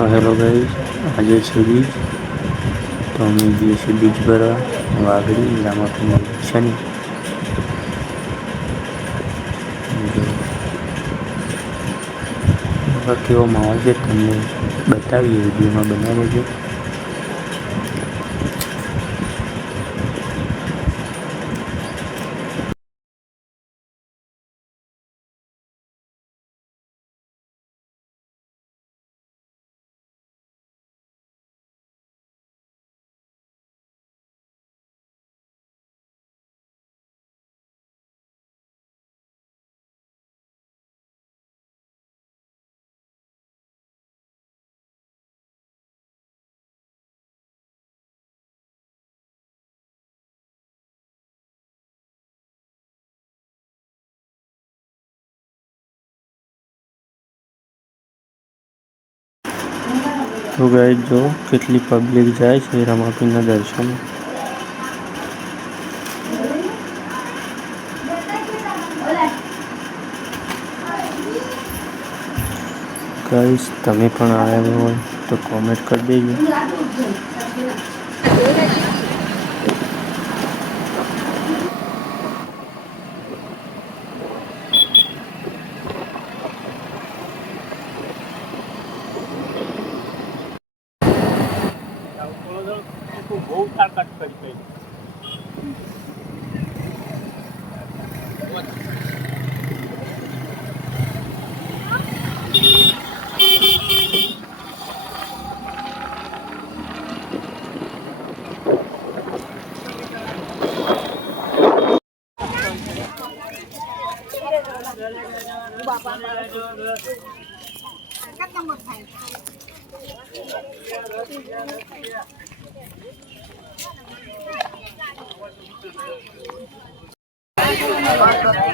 तो hello guys, आज है बीच। तो अमे जઈએ बीच पर वागड़ी रामापीर शनि केवो माहौल है तमने बताइए वीडियो में बना रहे। तो गाइस जो कितनी पब्लिक जाए छे रामापीर दर्शन। गाइस तमे पण आया हो तो कमेंट कर दीजिए।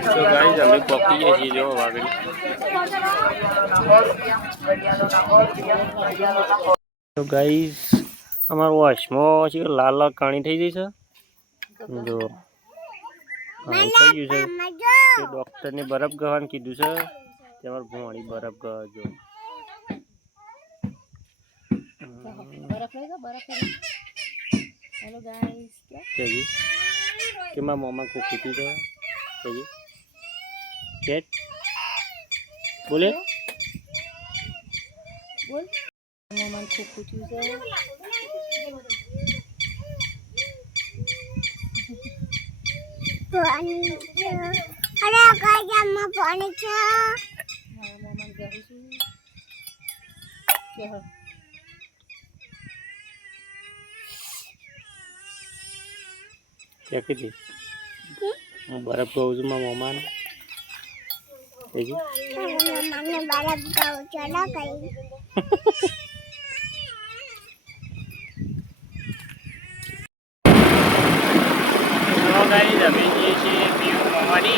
तो गाइस अभी पहुंची गए जो वागड़ी। तो गाइस અમાર વોશમાં છે લાલ લાલ કાણી થઈ ગઈ છે જો કાણી થઈ ગયું છે તે ડોક્ટર ને બરફ ગવાનું કીધું છે તેમાં ભોણી બરફ ગવા જો બરફ લઈ ગયો બરફ હેલો ગાइस क्या जी કે મારા મોમાં કો કીધું છે કે जी કેટ બોલે બોલ મોમાં કો કીધું છે अरे क्या पानी क्या कहती बर्फ गाऊ छू मारा मम्मा ने बर्फ गाऊ चला गई। गाइस अभी ये छे व्यू मोवानी